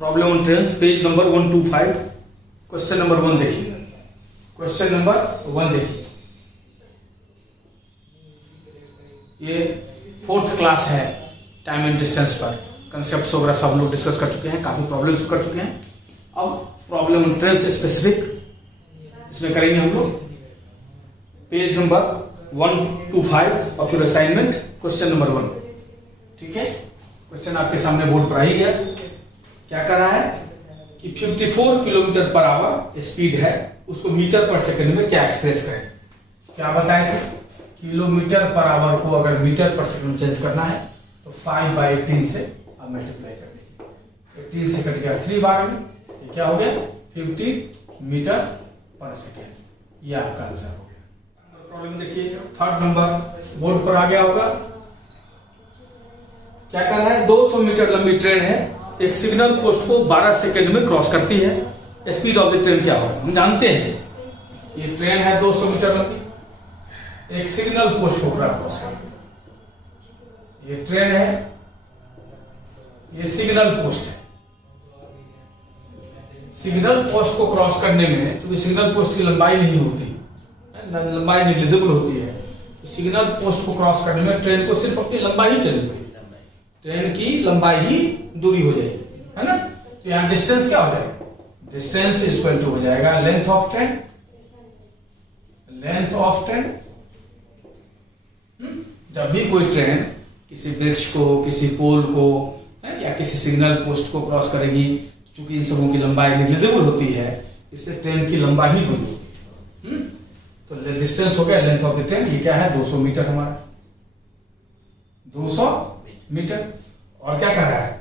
Problem on trains, page number 125, question number 1 देखिए। Question number 1 देखिए, ये 4th क्लास है टाइम एंड डिस्टेंस पर। कंसेप्ट्स वगैरह सब लोग डिस्कस कर चुके हैं, काफ़ी प्रॉब्लम्स कर चुके हैं। अब प्रॉब्लम ऑन ट्रेन्स स्पेसिफिक इसमें करेंगे हम लोग। Page number 125 of your assignment, question number 1। ठीक है, क्वेश्चन आपके सामने बोर्ड पर आई गया। क्या कर रहा है कि 54 किलोमीटर पर आवर स्पीड है, उसको मीटर पर सेकंड में क्या एक्सप्रेस करें। क्या बताए थे, किलोमीटर पर आवर को अगर मीटर पर सेकंड चेंज करना है तो 5/18 से आप मल्टीप्लाई कर दीजिए। 18 से कट गया 3 बार में, ये क्या हो गया 50 मीटर पर सेकेंड। ये आपका आंसर हो गया। प्रॉब्लम देखिए, 3rd नंबर बोर्ड पर आ गया होगा। क्या कर रहा है, 200 मीटर लंबी ट्रेन है, एक सिग्नल पोस्ट को 12 सेकंड में क्रॉस करती है। स्पीड ऑफ द ट्रेन क्या होगा, हम जानते हैं। ये ट्रेन है 200 मीटर लंबी, एक सिग्नल पोस्ट को क्रॉस करती है। ये ट्रेन है, ये सिग्नल पोस्ट है। सिग्नल पोस्ट को क्रॉस करने में चूंकि सिग्नल पोस्ट की लंबाई नहीं होती, लंबाई निग्लिजिबल होती है, तो सिग्नल पोस्ट को क्रॉस करने में ट्रेन को सिर्फ अपनी लंबाई ही चलनी पड़ेगी, ट्रेन की लंबाई ही दूरी हो जाएगी, है ना। तो यहाँ डिस्टेंस क्या हो जाएगा, डिस्टेंस इक्वल टू हो जाएगा length of train. Length of train, जब भी कोई ट्रेन किसी वृक्ष को, किसी पोल को या किसी सिग्नल पोस्ट को क्रॉस करेगी, चूंकि इन सबों की लंबाई निग्लिजिबल होती है, इससे ट्रेन की लंबाई ही दूरी होती है। तो डिस्टेंस हो गया लेंथ ऑफ द ट्रेन। ये क्या है 200 मीटर, हमारा 200 मीटर। और क्या कह रहा है,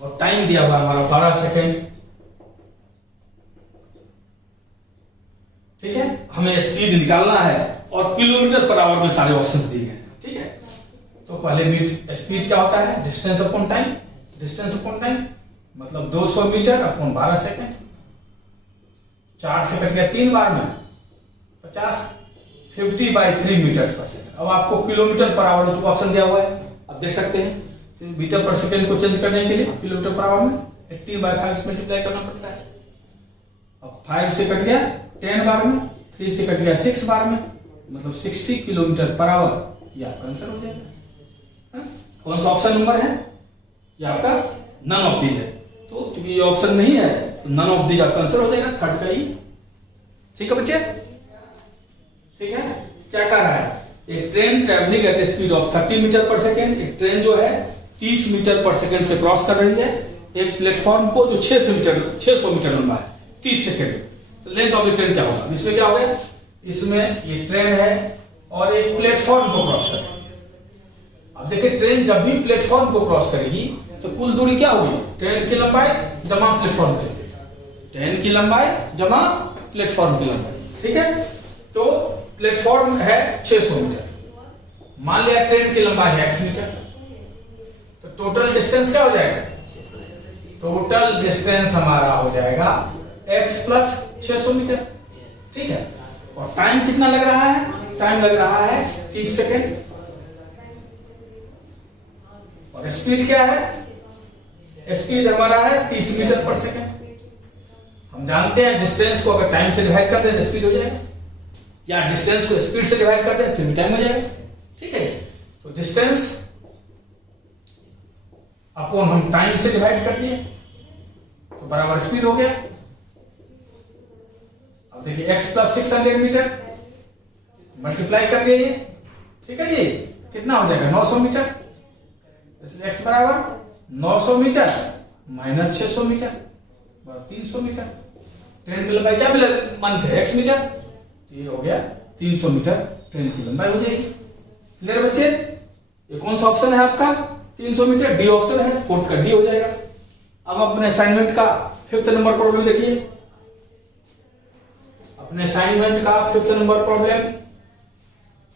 और टाइम दिया हुआ हमारा 12 सेकेंड। ठीक है, हमें स्पीड निकालना है और किलोमीटर पर आवर में सारे ऑप्शंस दिए गए। ठीक है, तो पहले स्पीड क्या होता है, distance upon time. Distance upon time मतलब 200 मीटर अपॉन 12 सेकेंड। 4 से कट गया 3 बार में 50, 50/3 मीटर पर सेकेंड। अब आपको किलोमीटर पर आवर में ऑप्शन दिया हुआ है, अब देख सकते हैं मीटर पर सेकेंड को चेंज करने के लिए किलोमीटर पर आवर में 80/5 से मल्टीप्लाई करना पड़ता है। अब 5 से कट गया 10 बार में, 3 से कट गया 6 बार में, मतलब 60 किलोमीटर पर आवर। ये आपका आंसर हो जाएगा। कौन सा ऑप्शन नंबर है, ये आपका नन ऑफ दीज है। तो चूंकि ये ऑप्शन नहीं है तो नन ऑफ दीज आपका आंसर हो जाएगा, 3rd का ही। ठीक है बच्चे, ठीक है। क्या कह रहा है, एक train travelling at speed of 30 meter per second, एक ट्रेन जो है 30 मीटर पर सेकेंड से क्रॉस कर रही है एक प्लेटफॉर्म को जो 600 मीटर लंबा है, 30 सेकेंड। तो लेंथ ऑफ द ट्रेन क्या होगा, इसमें क्या होगा, इसमें ये ट्रेन है और एक प्लेटफॉर्म को क्रॉस कर रही है। अब देखिए ट्रेन जब भी प्लेटफॉर्म को क्रॉस करेगी तो कुल दूरी क्या होगी, ट्रेन की लंबाई जमा प्लेटफॉर्म की, ट्रेन की लंबाई जमा प्लेटफॉर्म की लंबाई। ठीक है, तो प्लेटफॉर्म है 600 मीटर, मान लिया ट्रेन की लंबाई है x मीटर, तो टोटल डिस्टेंस क्या हो जाएगा, टोटल डिस्टेंस हमारा हो जाएगा x प्लस 600 मीटर। ठीक है, और टाइम कितना लग रहा है, टाइम लग रहा है 30 सेकेंड। और स्पीड क्या है, स्पीड हमारा है 30 मीटर पर सेकेंड। हम जानते हैं डिस्टेंस को अगर टाइम से डिवाइड कर दें तो स्पीड हो जाएगा, या डिस्टेंस को स्पीड से डिवाइड कर दें फिर भी टाइम हो जाएगा। ठीक है, तो डिस्टेंस अपॉन हम टाइम से डिवाइड कर दिए तो बराबर स्पीड हो गया। अब देखिए x प्लस 600 मीटर मल्टीप्लाई कर दिए ये। ठीक है जी, कितना हो जाएगा 900 मीटर। इसलिए x बराबर 900 meter minus 600 meter 300 meter. Train की लंबाई क्या मानते हैं, x मीटर, तो ये हो गया 300 मीटर ट्रेन की लंबाई हो जाएगी। क्लियर बच्चे, ये कौन सा ऑप्शन है आपका, 300 मीटर, डी ऑप्शन है, 4th का डी हो जाएगा। अब अपने असाइनमेंट का 5th नंबर प्रॉब्लम देखिए। अपने असाइनमेंट का 5th नंबर प्रॉब्लम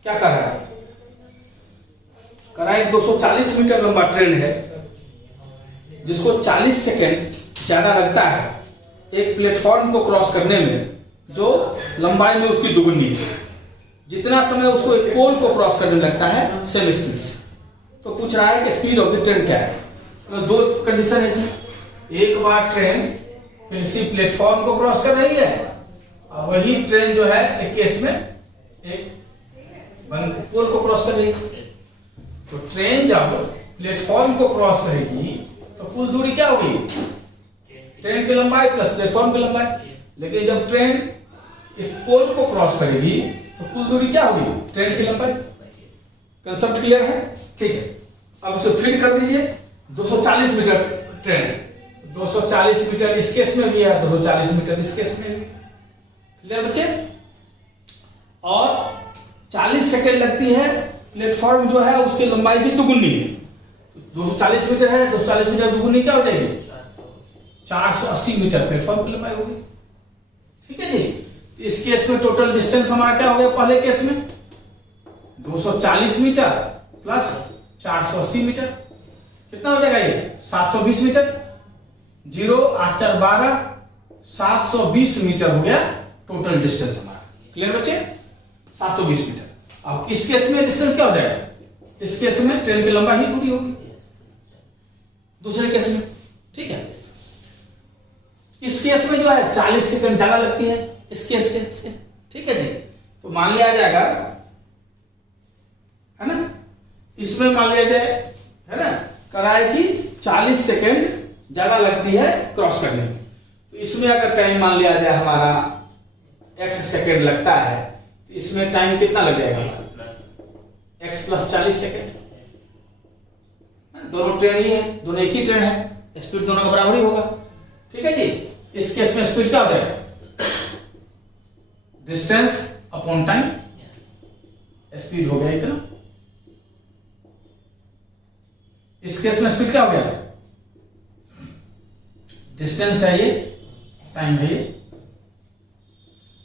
क्या कर रहा है, कर रहा है 240 मीटर लंबा ट्रेन है जिसको 40 सेकेंड ज्यादा लगता है एक प्लेटफॉर्म को क्रॉस करने में, जो लंबाई में उसकी दुगुनी है, जितना समय उसको एक पोल को क्रॉस करने लगता है सेम स्पीड से। तो पूछ रहा है कि स्पीड ऑफ द ट्रेन क्या है। तो दो कंडीशन है इसमें, एक बार ट्रेन फिर इसी प्लेटफॉर्म को क्रॉस कर रही है और वही ट्रेन जो है एक केस में एक पोल को क्रॉस कर रही है। तो ट्रेन जब प्लेटफॉर्म को क्रॉस करेगी तो कुल दूरी क्या होगी? ट्रेन की लंबाई प्लस प्लेटफॉर्म की लंबाई। लेकिन जब ट्रेन एक पोल को क्रॉस करेगी तो कुल दूरी क्या होगी? ट्रेन की लंबाई। कंसेप्ट क्लियर है? ठीक है, अब इसे फिट कर दीजिए। 240 मीटर ट्रेन, 240 मीटर इस केस में भी है, 240 मीटर इस केस में भी। क्लियर बच्चे? और 40 सेकेंड लगती है प्लेटफॉर्म जो है उसकी लंबाई की दुगुनी है। 240 मीटर है, 240 मीटर दुगुनी क्या हो जाएगी? 480 मीटर प्लेटफॉर्म की लंबाई होगी। ठीक है जी। इस केस में टोटल डिस्टेंस हमारा क्या हो गया? पहले केस में 240 मीटर प्लस 480 मीटर कितना हो जाएगा? ये 720 मीटर। 0 8 4 12 720 मीटर हो गया टोटल डिस्टेंस हमारा। क्लियर बच्चे? 720 मीटर। अब इस केस में डिस्टेंस क्या हो जाएगा? इस केस में ट्रेन की लंबाई ही पूरी होगी दूसरे केस में। ठीक है, इस केस में जो है 40 सेकंड ज्यादा लगती है इस केस के इसके। ठीक है जी। तो मान लिया जाएगा, है ना, इसमें मान लिया जाए, है ना, कराए कि 40 सेकंड ज्यादा लगती है क्रॉस करने में। तो इसमें अगर टाइम मान लिया जाए हमारा x सेकंड लगता है तो इसमें टाइम कितना लग जाएगा? x plus 40 second. दोनों ट्रेन ही है, दोनों एक ही ट्रेन है, स्पीड दोनों का बराबर ही होगा। ठीक है जी। इस केस में स्पीड क्या हो जाएगा? डिस्टेंस अपॉन टाइम, स्पीड हो गया इतना। इस केस में स्पीड क्या हो गया? डिस्टेंस है ये, टाइम है ये।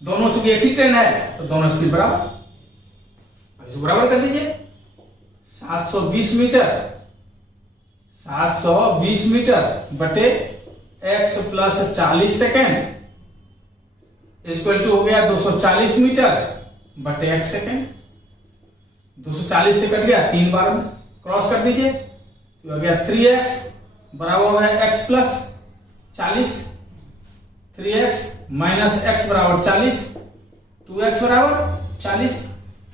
दोनों चूंकि एक ही ट्रेन है तो दोनों स्पीड बराबर। इसको बराबर कर दीजिए। 720 मीटर 720 मीटर बटे x plus 40 second equal to हो गया 240 मीटर बटे x सेकेंड। 240 से कट गया 3 बार में, क्रॉस कर दीजिए तो हो गया 3x बराबर है x plus 40। 3x minus x बराबर 40, 2x बराबर 40।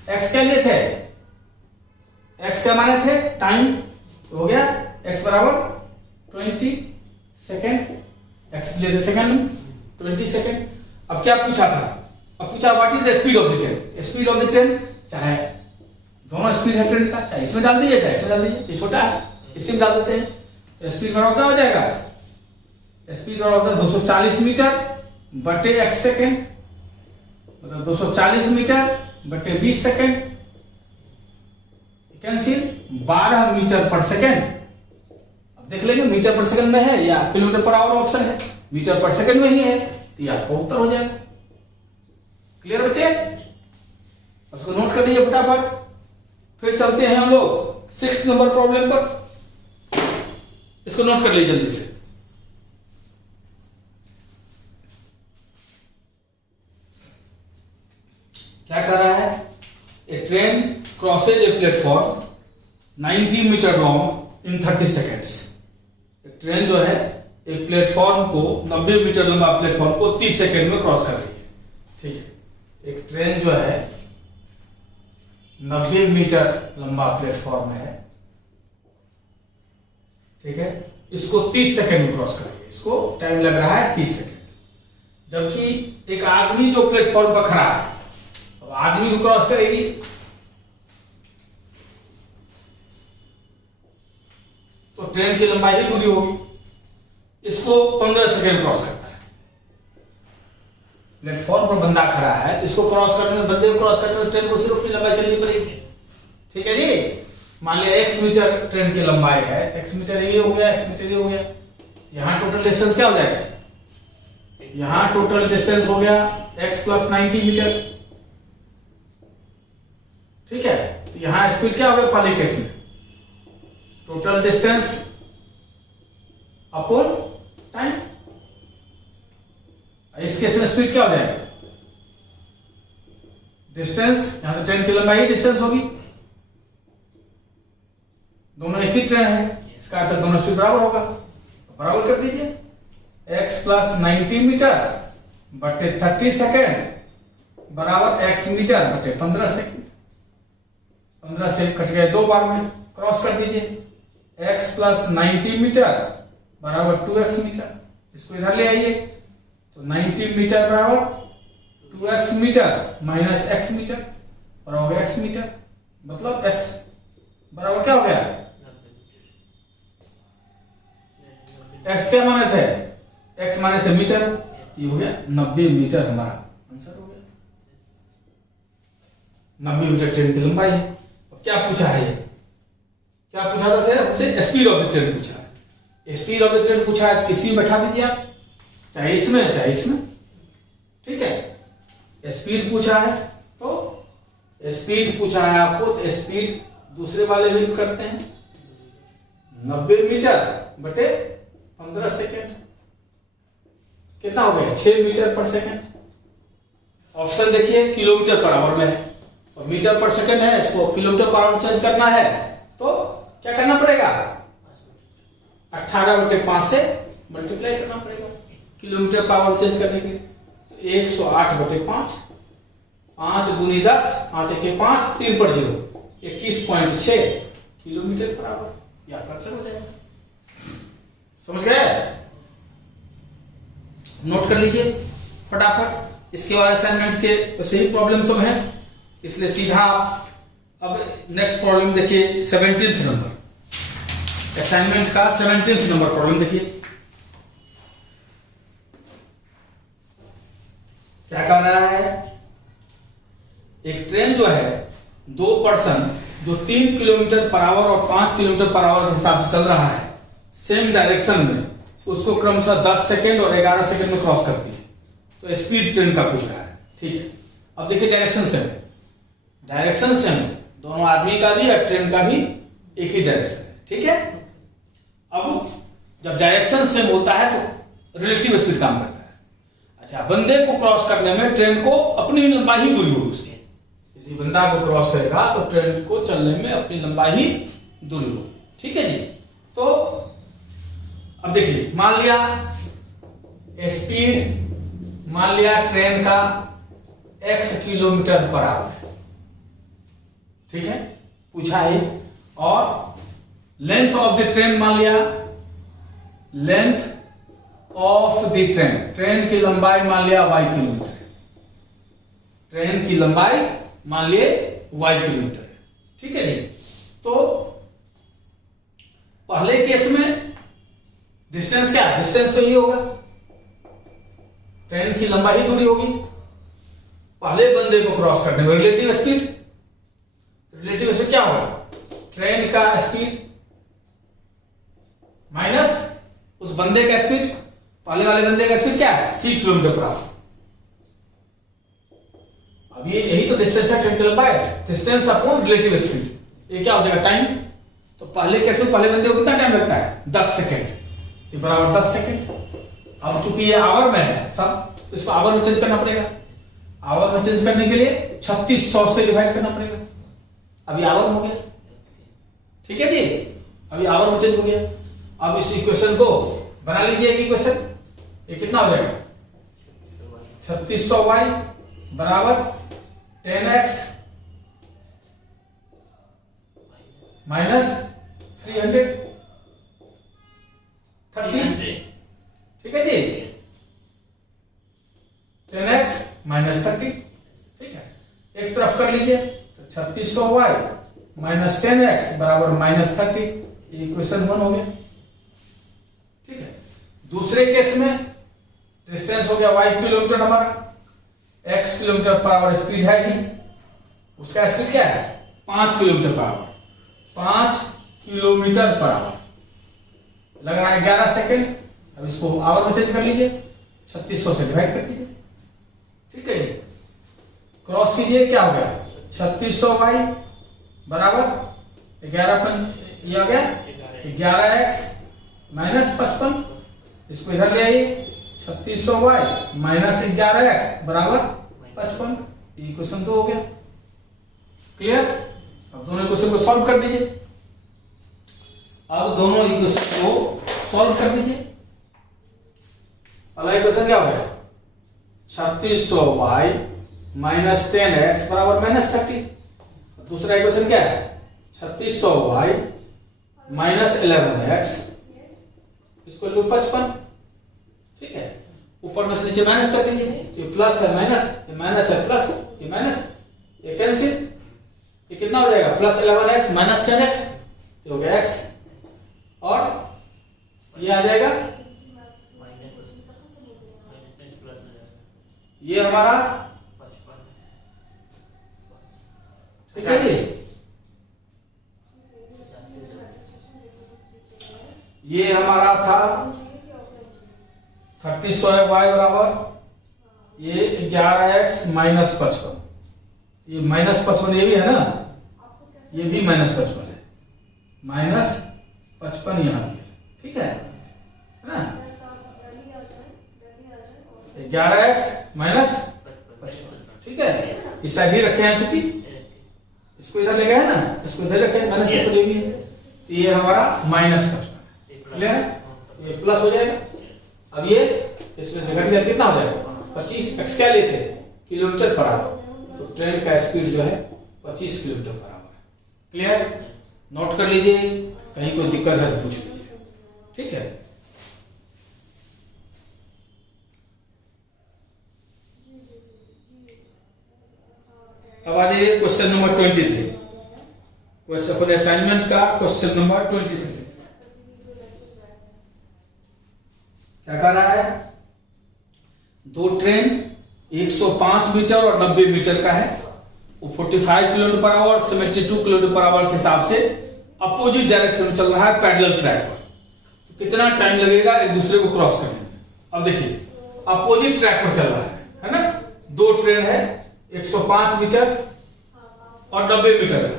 x क्या लिए थे? x क्या माने थे? टाइम। तो हो गया x बराबर 20 सेकेंड। x लिए थे सेकेंड में 20 सेकेंड। अब क्या पूछा था? अब पूछा what is the speed of the train. Speed of the train, चाहे दोनों स्पीड है ट्रेन का, चाहे इसमें डाल दीजिए चाहे इसमें डाल दीजिए, ये छोटा है इसमें डाल देते हैं। तो स्पीड बराबर क्या हो जाएगा? स्पीड बराबर 240 मीटर बटे x सेकेंड, मतलब 240 मीटर बटे 20 second, cancel 12 metre per second. अब देख लेंगे मीटर पर सेकंड में है या किलोमीटर पर आवर ऑप्शन है। मीटर पर सेकंड में ही है तो ये आपका उत्तर हो जाएगा। क्लियर बच्चे? उसको नोट कर लीजिए फटाफट। फिर चलते हैं हम लोग 6 नंबर प्रॉब्लम पर। इसको नोट कर लीजिए जल्दी से। क्या कर रहा है? A train crosses a platform 90 metre long in 30 seconds. Train जो है एक प्लेटफॉर्म को 90 मीटर लंबा प्लेटफॉर्म को 30 सेकेंड में क्रॉस कर रही है। ठीक है, एक ट्रेन जो है 90 मीटर लंबा प्लेटफॉर्म है, ठीक है, इसको 30 सेकेंड में क्रॉस कर रही है। इसको टाइम लग रहा है 30 सेकेंड। जबकि एक आदमी जो प्लेटफॉर्म पर खड़ा है, अब आदमी को क्रॉस करेगी तो ट्रेन की लंबाई ही दूरी होगी। इसको 15 सेकेंड क्रॉस करता है। प्लेटफॉर्म पर बंदा खड़ा है तो इसको क्रॉस करने में, बंदे को क्रॉस करने में ट्रेन को सिर्फ अपनी लंबाई चलनी पड़ेगी। ठीक है जी। मान लिया x मीटर ट्रेन की लंबाई है, x मीटर ये हो गया, x मीटर ये हो गया। यहां टोटल डिस्टेंस क्या हो जाएगा? यहां टोटल डिस्टेंस हो गया x प्लस 90 मीटर। ठीक है, तो यहां स्पीड क्या हो गया? पहले केस में टोटल डिस्टेंस अपॉन टाइम। इस केस में स्पीड क्या हो जाएगा? डिस्टेंस, यहां तो ट्रेन की लंबाई ही डिस्टेंस होगी, दोनों एक ही ट्रेन है, इसका अर्थ दोनों स्पीड बराबर होगा, बराबर कर दीजिए। x प्लस 90 मीटर बटे 30 सेकेंड बराबर x मीटर बटे 15 सेकेंड। 15 से कट गए 2 बार में, क्रॉस कर दीजिए। x प्लस 90 मीटर बराबर 2x मीटर, इसको इधर ले आइए तो 90 मीटर बराबर 2x meter minus x meter बराबर x मीटर, मतलब x बराबर क्या हो गया, x क्या माने थे, x माने थे मीटर, ये हो गया 90 मीटर, हमारा आंसर हो गया 90 मीटर ट्रेन की लंबाई है। अब क्या पूछा है, क्या पूछा था सर हमसे, स्पीड ऑफ द ट्रेन पूछा है। स्पीड ऑफ द ट्रेन पूछा है तो इसी में बैठा दीजिए आप, चाहे इसमें चाहे इसमें, ठीक है। स्पीड पूछा है तो स्पीड पूछा है आपको, तो स्पीड दूसरे वाले में करते हैं 90 मीटर बटे 15 सेकेंड, कितना हो गया 6 मीटर पर सेकेंड। ऑप्शन देखिए किलोमीटर पर आवर में है, तो मीटर पर सेकेंड है, इसको किलोमीटर पर आवर चेंज करना है तो क्या करना पड़ेगा, 18 बटे 5 से मल्टीप्लाई करना पड़ेगा किलोमीटर पर आवर चेंज करने के लिए। तो 108 बटे 5, 5 दूनी 10, 5 एके 5, 3 पर 0, 21.6 किलोमीटर पर आवर, ये आपका आंसर हो जाएगा। समझ गए, नोट कर लीजिए फटाफट। इसके बाद असाइनमेंट के वैसे ही प्रॉब्लम सब हैं, इसलिए सीधा आप अब नेक्स्ट प्रॉब्लम देखिए 17th नंबर, असाइनमेंट का 17th नंबर प्रॉब्लम देखिए क्या कर रहा है। एक ट्रेन जो है 2 पर्सन जो 3 किलोमीटर पर आवर और 5 किलोमीटर पर आवर के हिसाब से चल रहा है सेम डायरेक्शन में, उसको क्रमशः 10 सेकेंड और 11 सेकेंड में क्रॉस करती है, तो स्पीड ट्रेन का पूछ रहा है, ठीक है। अब देखिए डायरेक्शन सेम, डायरेक्शन सेम, दोनों आदमी का भी और ट्रेन का भी एक ही डायरेक्शन है, ठीक है। अब जब डायरेक्शन सेम होता है तो रिलेटिव स्पीड काम करता है। अच्छा, बंदे को क्रॉस करने में ट्रेन को अपनी लंबाई ही दूरी होगी उसकी, किसी बंदा को क्रॉस करेगा तो ट्रेन को चलने में अपनी लंबाई ही दूरी होगी, ठीक है जी। तो अब देखिए मान लिया स्पीड, मान लिया ट्रेन का x किलोमीटर पर आवर है, ठीक है, पूछा है। और लेंथ ऑफ द ट्रेन मान लिया, length of the train, train की लंबाई मान लिया y किलोमीटर, ट्रेन की लंबाई मान लिए y किलोमीटर है, ठीक है जी। तो पहले केस में डिस्टेंस क्या है, डिस्टेंस तो ये होगा, ट्रेन की लंबाई ही दूरी होगी। पहले बंदे को क्रॉस करने में रिलेटिव स्पीड, रिलेटिव स्पीड क्या होगा, ट्रेन का स्पीड माइनस उस बंदे का स्पीड, पहले वाले बंदे का स्पीड क्या है 3 किलोमीटर पर आवर। अब ये यही तो डिस्टेंस है, ट्रेन की लंबाई, डिस्टेंस अपॉन रिलेटिव स्पीड, ये क्या हो जाएगा टाइम। तो पहले कैसे, पहले बंदे को कितना टाइम लगता है 10 सेकेंड, ये बराबर 10 सेकेंड। अब चूंकि ये आवर में है सब, तो इसको आवर में चेंज करना पड़ेगा। आवर में चेंज करने के लिए 3600 से डिवाइड करना पड़ेगा। अभी आवर में हो गया, ठीक है जी, अभी आवर में चेंज हो गया। अब इस इक्वेशन को बना लीजिए, एक इक्वेशन, ये कितना हो जाएगा 3600y बराबर 10x माइनस 330, ठीक है जी, 10x माइनस 30, ठीक है। एक तरफ कर लीजिए तो 3600y माइनस 10x बराबर माइनस 30, इक्वेशन 1 हो गया, ठीक है। दूसरे केस में डिस्टेंस हो गया y किलोमीटर, हमारा x kilometre per our speed है ही, उसका स्पीड क्या है 5 kilometre per our, 5 kilometre per our, लग रहा है 11 सेकेंड। अब इसको आवर में चेंज कर लीजिए, 3600 से डिवाइड कर दीजिए, ठीक है। क्रॉस कीजिए, क्या हो गया 3600y बराबर 11 ये आ गया 11x माइनस 55, इसको इधर ले आइए, 3600y माइनस 11x बराबर 55, इक्वेशन 2 हो गया, क्लियर। अब दोनों इक्वेशन को सॉल्व कर दीजिए, अब दोनों इक्वेशन को सॉल्व कर दीजिए। पहला इक्वेशन क्या हो गया 3600y माइनस 10x बराबर -30। दूसरा इक्वेशन क्या है 3600y माइनस 11x इसको टू 55। ठीक है, ऊपर में से नीचे माइनस कर दीजिए, ये प्लस है माइनस, ये माइनस है प्लस, ये माइनस, ये कैंसिल, ये कितना हो जाएगा प्लस 11x माइनस 10x, तो हो गया x, और ये आ जाएगा ये हमारा, ठीक है जी, ये हमारा था 3600y बराबर ये 11x माइनस 55, ये माइनस 55 ये भी है ना, ये भी माइनस 55 है, माइनस 55 यहाँ भी है। ठीक है ना, 11x माइनस 55। ठीक है, इस साइड ही रखे हैं, चूंकि इसको इधर ले गए हैं ना, इसको इधर रखे हैं, माइनस 55 ये भी है, तो ये हमारा माइनस 55 क्लियर है, ये प्लस हो जाएगा। अब ये इसमें से घट गया कितना हो जाएगा 25, x क्या लेते थे किलोमीटर पर आवर, तो ट्रेन का स्पीड जो है 25 किलोमीटर पर आवर है। क्लियर, नोट कर लीजिए, कहीं कोई दिक्कत है तो पूछ लीजिए। ठीक है, अब आ जाइए क्वेश्चन नंबर 23, क्वेश्चन अपने असाइनमेंट का क्वेश्चन नंबर 23। क्या कर रहा है, दो ट्रेन 105 मीटर और 90 मीटर का है, वो 45 kilometer per our 72 kilometer per our के हिसाब से अपोजिट डायरेक्शन में चल रहा है पैरेलल ट्रैक पर, तो कितना टाइम लगेगा एक दूसरे को क्रॉस करने में। अब देखिए अपोजिट ट्रैक पर चल रहा है ना, दो ट्रेन है 105 मीटर और 90 मीटर है,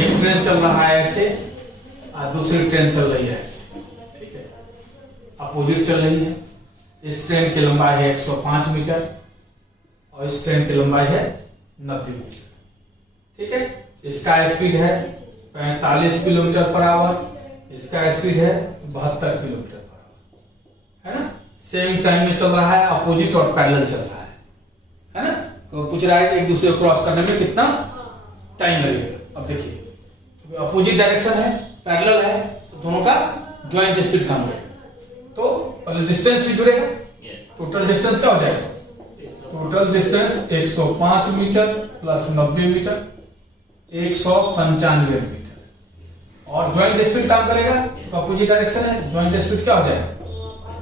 एक ट्रेन चल रहा है ऐसे और दूसरी ट्रेन चल रही है ऐसे। ठीक है, अपोजिट चल रही है, इस ट्रेन की लंबाई है 105 मीटर और इस ट्रेन की लंबाई है 90 मीटर। ठीक है, इसका स्पीड है 45 किलोमीटर पर आवर, इसका स्पीड है 72 किलोमीटर पर आवर, है ना, सेम टाइम में चल रहा है, अपोजिट और पैरेलल चल रहा है ना, तो पूछ रहा है एक दूसरे को क्रॉस करने में कितना टाइम लगेगा। अब देखिए अपोजिट डायरेक्शन है, पैरेलल है, तो दोनों का ज्वाइंट स्पीड काम करेगा, तो पहले डिस्टेंस भी जुड़ेगा, टोटल डिस्टेंस क्या हो जाएगा, total distance 105 meter plus 90 meter 195 meter, और ज्वाइंट स्पीड काम करेगा, तो अपोजिट डायरेक्शन है, ज्वाइंट स्पीड क्या हो जाएगा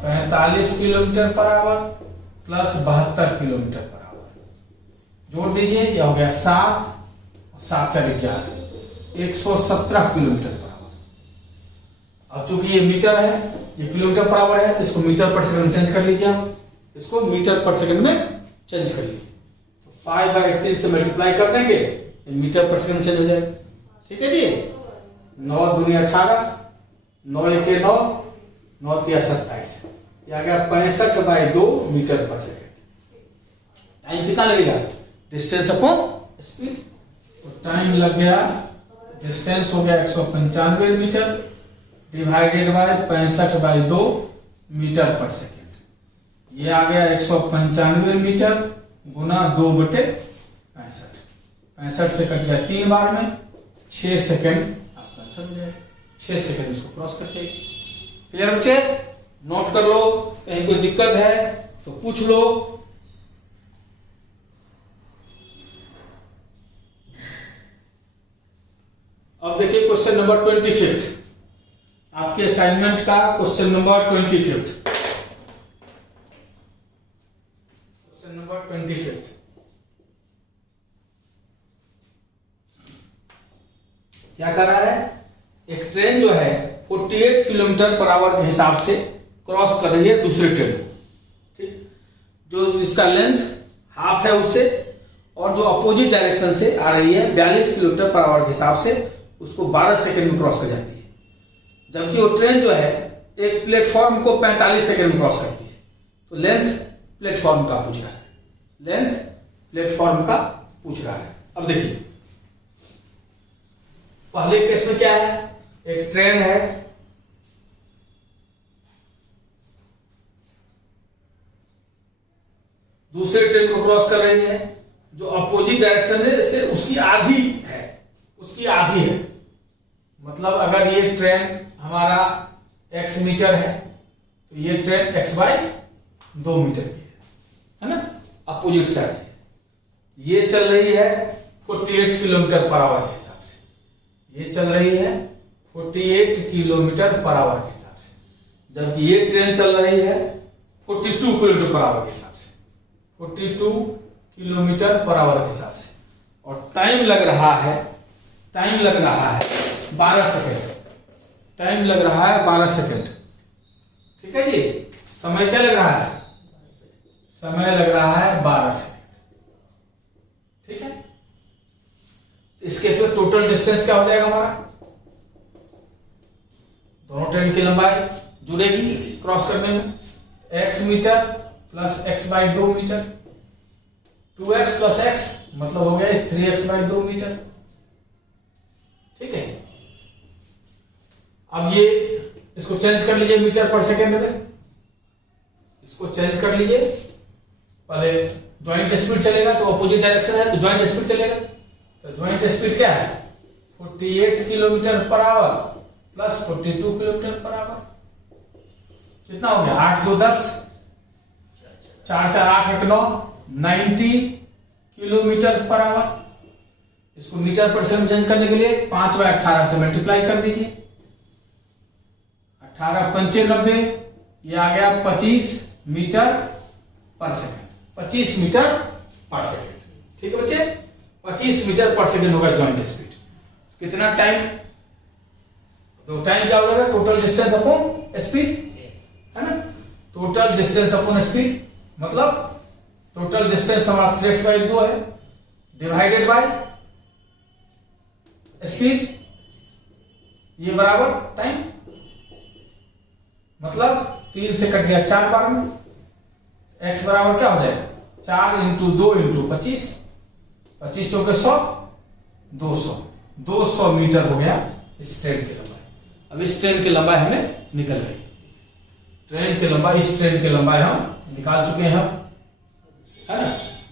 45 kilometer per hour plus 72 kilometer per hour, जोड़ दीजिए, यह हो गया 7 और 7 4 11 117 किलोमीटर पर आवर। अब चूंकि ये मीटर है, ये किलोमीटर पर आवर है, तो इसको मीटर पर सेकंड में चेंज कर लीजिए, आप इसको मीटर पर सेकंड में चेंज कर लीजिए, तो 5/18 से मल्टीप्लाई कर देंगे, मीटर पर सेकंड चेंज हो जाएगा। ठीक है जी, 9 दूनी 18, 9 1 9, 9 3 27, ये आ गया 65/2 मीटर पर सेकंड। टाइम कितना लगेगा, डिस्टेंस अपॉन स्पीड, तो टाइम लग गया, डिस्टेंस हो गया 195 metre divided by 65/2 metre per second, ये आ गया 195 मीटर गुना 2/65, 65 से कट गया 3 बार में 6 सेकेंड, आपका आंसर हो जाएगा, 6 सेकेंड इसको क्रॉस कर जाएगी। क्लियर बच्चे, नोट कर लो, कहीं कोई दिक्कत है तो पूछ लो। अब देखिए क्वेश्चन नंबर 25, आपके असाइनमेंट का क्वेश्चन नंबर 25, क्वेश्चन नंबर 25 क्या कर रहा है, एक ट्रेन जो है 48 किलोमीटर पर आवर के हिसाब से क्रॉस कर रही है दूसरी ट्रेन, ठीक, जो इसका लेंथ हाफ है उससे, और जो अपोजिट डायरेक्शन से आ रही है 42 किलोमीटर पर आवर के हिसाब से, उसको 12 सेकंड में क्रॉस कर जाती है, जबकि वो ट्रेन जो है एक प्लेटफॉर्म को 45 सेकंड में क्रॉस करती है। तो लेंथ प्लेटफॉर्म का पूछ रहा है, लेंथ प्लेटफॉर्म का पूछ रहा है। अब देखिए पहले केस में क्या है, एक ट्रेन है दूसरे ट्रेन को क्रॉस कर रही है, जो अपोजिट डायरेक्शन है से उसकी आधी है, उसकी आधी है। मतलब अगर ये ट्रेन हमारा x मीटर है तो ये ट्रेन x बाई 2 मीटर की है ना, अपोजिट साइड है। ये चल रही है 48 किलोमीटर पर आवर के हिसाब से, ये चल रही है 48 किलोमीटर पर आवर के हिसाब से, जबकि ये ट्रेन चल रही है 42 किलोमीटर पर आवर के हिसाब से, 42 किलोमीटर पर आवर के हिसाब से। और टाइम लग रहा है 12 सेकेंड, टाइम लग रहा है 12 सेकेंड। ठीक है जी, समय क्या लग रहा है? समय लग रहा है 12 सेकेंड। ठीक है, इस केस में टोटल डिस्टेंस क्या हो जाएगा हमारा? दोनों ट्रेन की लंबाई जुड़ेगी क्रॉस करने में, x meter plus x by 2 meter, 2x plus x मतलब हो गया 3x बाई 2 मीटर। ठीक है, अब ये इसको चेंज कर लीजिए मीटर पर सेकेंड में, इसको चेंज कर लीजिए। पहले ज्वाइंट स्पीड चलेगा, तो अपोजिट डायरेक्शन है तो ज्वाइंट स्पीड चलेगा। तो ज्वाइंट स्पीड क्या है? 48 kilometre per hour plus 42 kilometre per our. कितना हो गया? 8 2 10, 4 4 8 1 9, 90 किलोमीटर पर आवर। इसको मीटर पर सेकेंड चेंज करने के लिए 5 बाई 18 से मल्टीप्लाई कर दीजिए। 18 95, ये आ गया 25 metre per second, 25 metre per second. ठीक है बच्चे, 25 मीटर पर सेकेंड होगा ज्वाइंट स्पीड। कितना टाइम? तो टाइम क्या हो जाएगा? टोटल डिस्टेंस अपॉन स्पीड, है ना। टोटल डिस्टेंस अपॉन स्पीड मतलब टोटल डिस्टेंस हमारा 3x बाई 2 है डिवाइडेड बाय स्पीड, ये बराबर टाइम। मतलब 3 से कट गया 4 बार में, x बराबर क्या हो जाएगा? 4 इंटू 2 इंटू 25, 25 चौके 100, 200 मीटर हो गया इस ट्रेन की लंबाई। अब इस ट्रेन की लंबाई हमें निकल गई, ट्रेन की लंबाई, इस ट्रेन की लंबाई हम निकाल चुके हैं, है ना।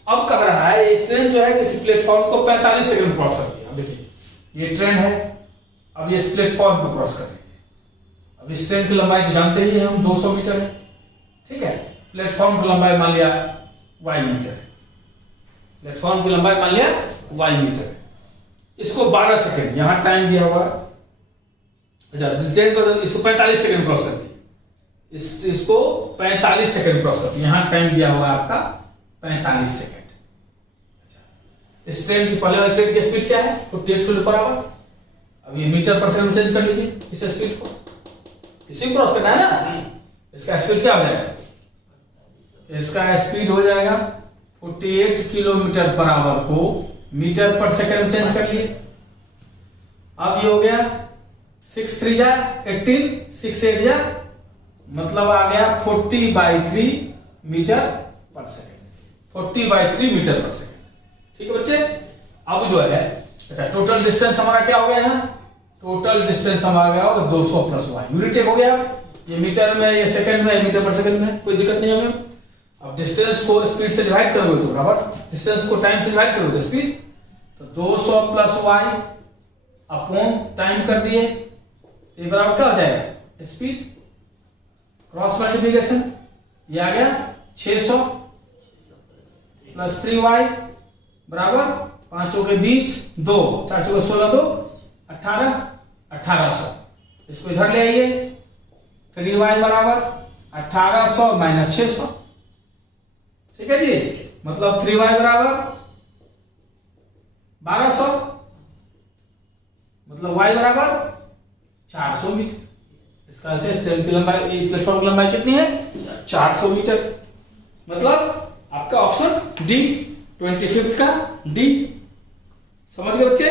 अब कह रहा है ये ट्रेन जो है किसी प्लेटफॉर्म को 45 सेकंड क्रॉस करती है। अब देखिए ये ट्रेन है, अब ये इस प्लेटफॉर्म को क्रॉस कर रही है। अब इस ट्रेन की लंबाई तो जानते ही हैं हम 200 मीटर है। ठीक है, प्लेटफॉर्म की लंबाई मान लिया y मीटर है, प्लेटफॉर्म की लंबाई मान लिया y मीटर है। इसको 12 सेकंड यहां टाइम दिया हुआ, अच्छा ट्रेन को इसको 45 सेकंड क्रॉस करती है, इसको 45 सेकंड क्रॉस करती है, यहां टाइम दिया हुआ है आपका 45 सेकंड। इस ट्रेन की पहले वाली ट्रेन की स्पीड क्या है? 48 किलोमीटर पर आवर। अब ये मीटर पर सेकंड चेंज कर लीजिए इस स्पीड को, इसी क्रॉस करना है ना। इसका स्पीड क्या हो जाएगा? इसका स्पीड हो जाएगा 48 किलोमीटर पर आवर को मीटर पर सेकंड में चेंज कर लिए। अब ये हो गया 6 3 जा 18, 6 8 जा मतलब आ गया 40 बाई 3 मीटर पर सेकंड, 40 बाई 3 मीटर पर सेकंड। ठीक है बच्चे, अब जो है अच्छा टोटल डिस्टेंस हमारा क्या हो गया है? टोटल डिस्टेंस हमारा गया होगा 200 प्लस y, यूनिट एक हो गया। ये मीटर में, ये सेकंड में, मीटर पर सेकंड में, कोई दिक्कत नहीं हमें। अब डिस्टेंस को स्पीड से डिवाइड करोगे तो बराबर, डिस्टेंस को टाइम से डिवाइड करोगे तो स्पीड, तो 200 प्लस y अपॉन टाइम कर दिए, ये बराबर क्या हो जाएगा? स्पीड क्रॉस मल्टीप्लिकेशन, ये आ गया 600 प्लस 3y बराबर 5 चौके 20, 2 4 चौके 16, 2 18, 1800। इसको इधर ले आइए, 3y बराबर 1800 माइनस 600। ठीक है जी, मतलब 3y बराबर 1200, मतलब y बराबर 400 मीटर। इसका ट्रेन की लंबाई, प्लेटफॉर्म की लंबाई कितनी है? 400 मीटर। मतलब आपका ऑप्शन डी, 25th का डी। समझ गए बच्चे?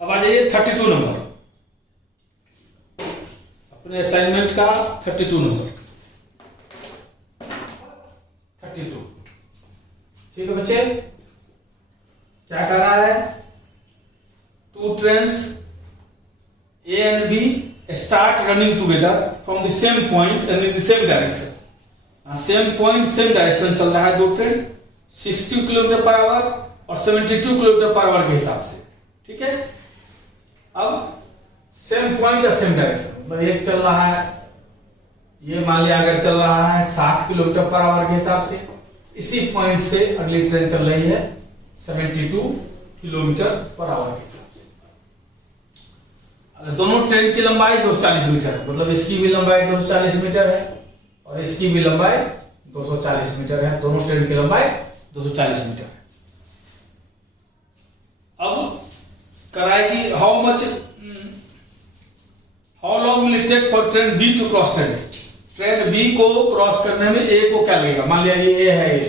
अब आ जाइए 32 नंबर, अपने असाइनमेंट का 32 नंबर, 32। ठीक है बच्चे, क्या कह रहा है? 2 trains A and B start running together from the same point and in the same direction. Same point same direction चल रहा है दो ट्रेन 60 किलोमीटर पर आवर और 72 किलोमीटर पर आवर के हिसाब से, ठीक है। अब सेम पॉइंट और सेम डायरेक्शन, मतलब एक चल रहा है, ये मान लिया अगर चल रहा है 60 किलोमीटर पर आवर के हिसाब से, इसी पॉइंट से अगली ट्रेन चल रही है 72 किलोमीटर पर आवर के हिसाब से। दोनों ट्रेन की लंबाई 240 मीटर है, मतलब इसकी भी लंबाई 240 मीटर है और इसकी भी लंबाई 240 मीटर है। दोनों ट्रेन की लंबाई 240 मीटर है। अब कराएगी how long will it take for train B to cross train B को क्रॉस करने में ए को क्या लगेगा, मान लिया ये ए है, ये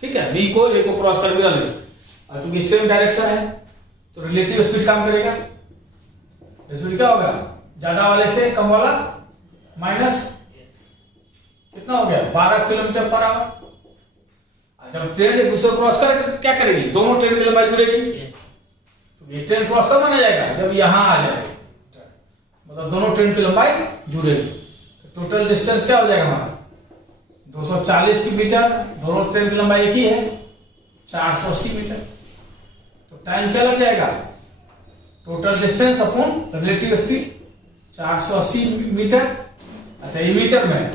ठीक है, बी को ए को क्रॉस करने में लगेगा। क्योंकि सेम डायरेक्शन है तो रिलेटिव स्पीड काम करेगा। स्पीड क्या होगा, ज्यादा वाले से कम वाला माइनस कितना हो गया 12 किलोमीटर पर आवर। जब ट्रेन एक दूसरे को क्रॉस कर क्या करेगी, दोनों ट्रेन की लंबाई जुड़ेगी। ये ट्रेन क्रॉस कब माना जाएगा, जब यहां आ जाएगी, मतलब दोनों ट्रेन की लंबाई जुड़ेगी। तो टोटल डिस्टेंस क्या हो जाएगा हमारा 240 मीटर। दोनों ट्रेन की लंबाई एक ही है 480 मीटर। तो टाइम क्या लग जाएगा, total distance upon relative speed 480 meter. अच्छा ये मीटर में है,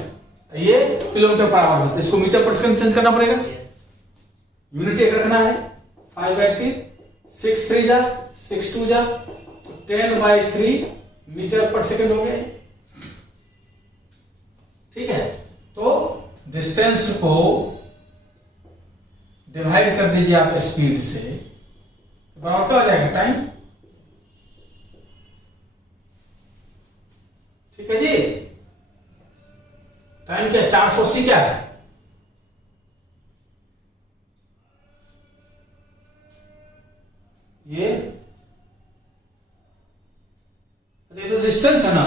ये किलोमीटर पर आवर में, इसको मीटर पर सेकंड चेंज करना पड़ेगा। यूनिट एक रखना है 5/3 6 3 जा 6 2 जा, तो 10/3 मीटर पर सेकंड हो गया, ठीक है। तो डिस्टेंस को डिवाइड कर दीजिए आप स्पीड से, बराबर क्या हो जाएगा टाइम, ठीक है जी। टाइम क्या 480 क्या है, ये तो डिस्टेंस है ना,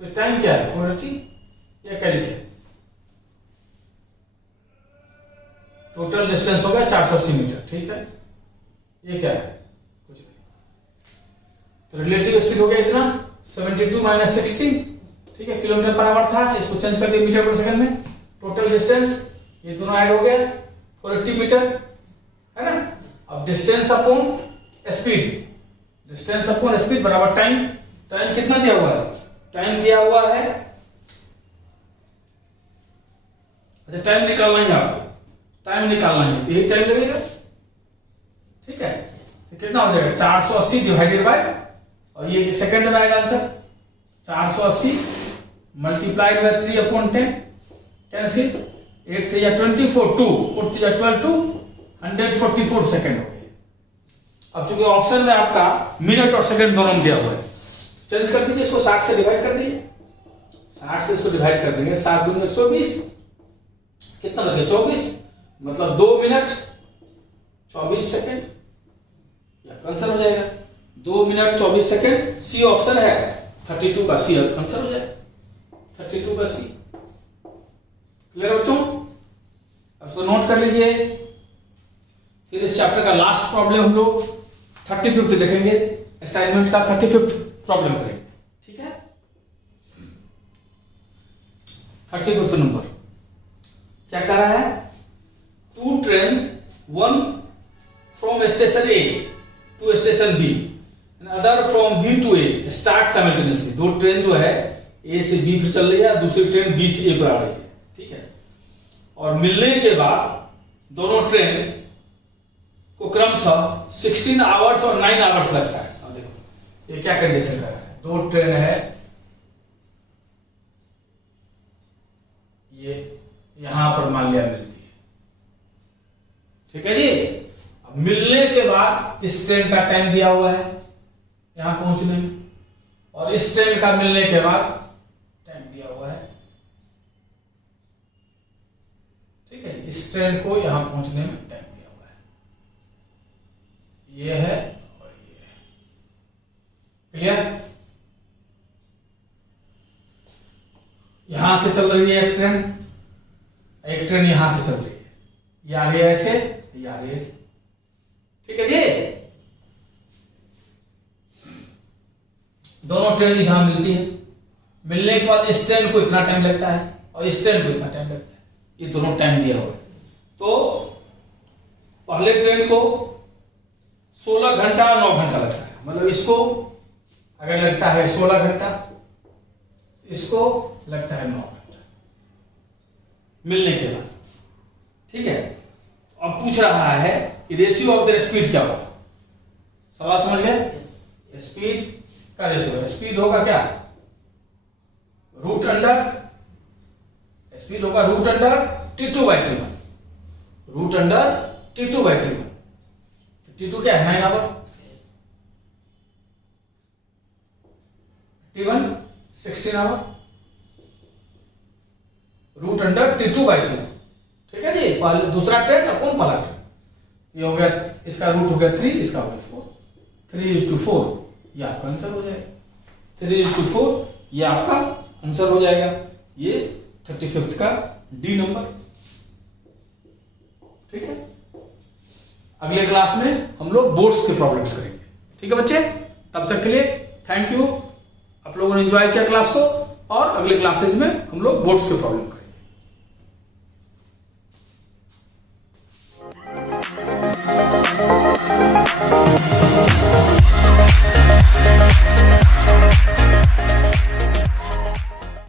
तो टाइम क्या है 480 या क्या लिखे, टोटल डिस्टेंस हो गया 480 मीटर, ठीक है। ये क्या है कुछ नहीं, तो रिलेटिव स्पीड हो गया इतना 72 माइनस 60, ठीक है, किलोमीटर पर आवर था, इसको चेंज कर दिया मीटर पर सेकंड में। टोटल डिस्टेंस ये दोनों ऐड हो गया 480 मीटर, है ना। अब distance upon speed, distance upon speed बराबर टाइम। टाइम कितना दिया हुआ है, टाइम दिया हुआ है, अच्छा टाइम निकालना ही आपको, टाइम निकालना है तो यही टाइम लगेगा, ठीक है। तो कितना हो जाएगा 480 डिवाइडेड बाय, और ये सेकंड में आएगा आंसर 480 मल्टीप्लाइड बाय 3/10 कैंसिल, 8 3 या 24 2 4 3 या 12 2 144 सेकंड हो गए। अब चूंकि ऑप्शन में आपका मिनट और सेकंड दोनों में दिया हुआ है, चेंज कर दीजिए, इसको 60 से डिवाइड कर दीजिए, 60 से इसको डिवाइड कर देंगे, 7 दूनी 120, कितना बच गया 24, मतलब 2 मिनट 24 सेकंड, या आंसर हो जाएगा 2 मिनट 24 सेकंड। सी ऑप्शन है 32 का, सी आंसर हो जाएगा 32 का सी। क्लियर बच्चों, अब इसको नोट कर लीजिए। फिर इस चैप्टर का लास्ट प्रॉब्लम हम लोग 35 देखेंगे, असाइनमेंट का 35 प्रॉब्लम करेंगे, ठीक है। 35 नंबर क्या कर रहा है, 2 train, 1 from station A to station B, other from B to A start simultaneously. 2 train जो है ए से बी पर चल रही है, दूसरी ट्रेन बी से ए पर आ रही है, ठीक है। और मिलने के बाद दोनों ट्रेन को क्रमशः 16 आवर्स और 9 आवर्स लगता है। अब देखो ये क्या कंडीशन कर रहा है, 2 ट्रेन है, ये यहां पर मान लिया मिलती है, ठीक है जी। अब मिलने के बाद इस ट्रेन का टाइम दिया हुआ है यहां पहुंचने में, और इस ट्रेन का मिलने के बाद टाइम दिया हुआ है, ठीक है। इस ट्रेन को यहां पहुंचने में टाइम दिया हुआ है, ये है और ये है, क्लियर। यहां से चल रही है एक ट्रेन यहां से चल रही है, ये आ रही है ऐसे, ये आ रही है ऐसे, ठीक है जी। दोनों ट्रेन यहां मिलती है, मिलने के बाद इस ट्रेन को इतना टाइम लगता है और इस ट्रेन को इतना टाइम लगता है, ये दोनों टाइम दिया हुआ है। तो पहले ट्रेन को 16 घंटा 9 घंटा लगता है, मतलब इसको अगर लगता है 16 घंटा, इसको लगता है 9 घंटा मिलने के बाद, ठीक है। अब पूछ रहा है कि रेशियो ऑफ द स्पीड क्या होगा, सवाल समझ गए? स्पीड का रेशियो, स्पीड होगा क्या, रूट अंडर, स्पीड होगा root under T2 by T1, root under T2 by T1। T2 क्या है 9 hour, T1 16 hour, root under T2 by T1, ठीक है जी। पहले दूसरा ट्रेन अपॉन पहला ट्रेन, ये हो गया, इसका रूट हो गया 3, इसका हो गया 4, 3:4, ये आपका आंसर हो जाएगा। 3:4 ये आपका आंसर हो जाएगा, ये 35th का डी नंबर, ठीक है। अगले क्लास में हम लोग बोर्ड्स के प्रॉब्लम्स करेंगे, ठीक है बच्चे। तब तक के लिए थैंक यू, आप लोगों ने एंजॉय किया क्लास को, और अगले क्लासेज में हम लोग बोर्ड्स के प्रॉब्लम करेंगे।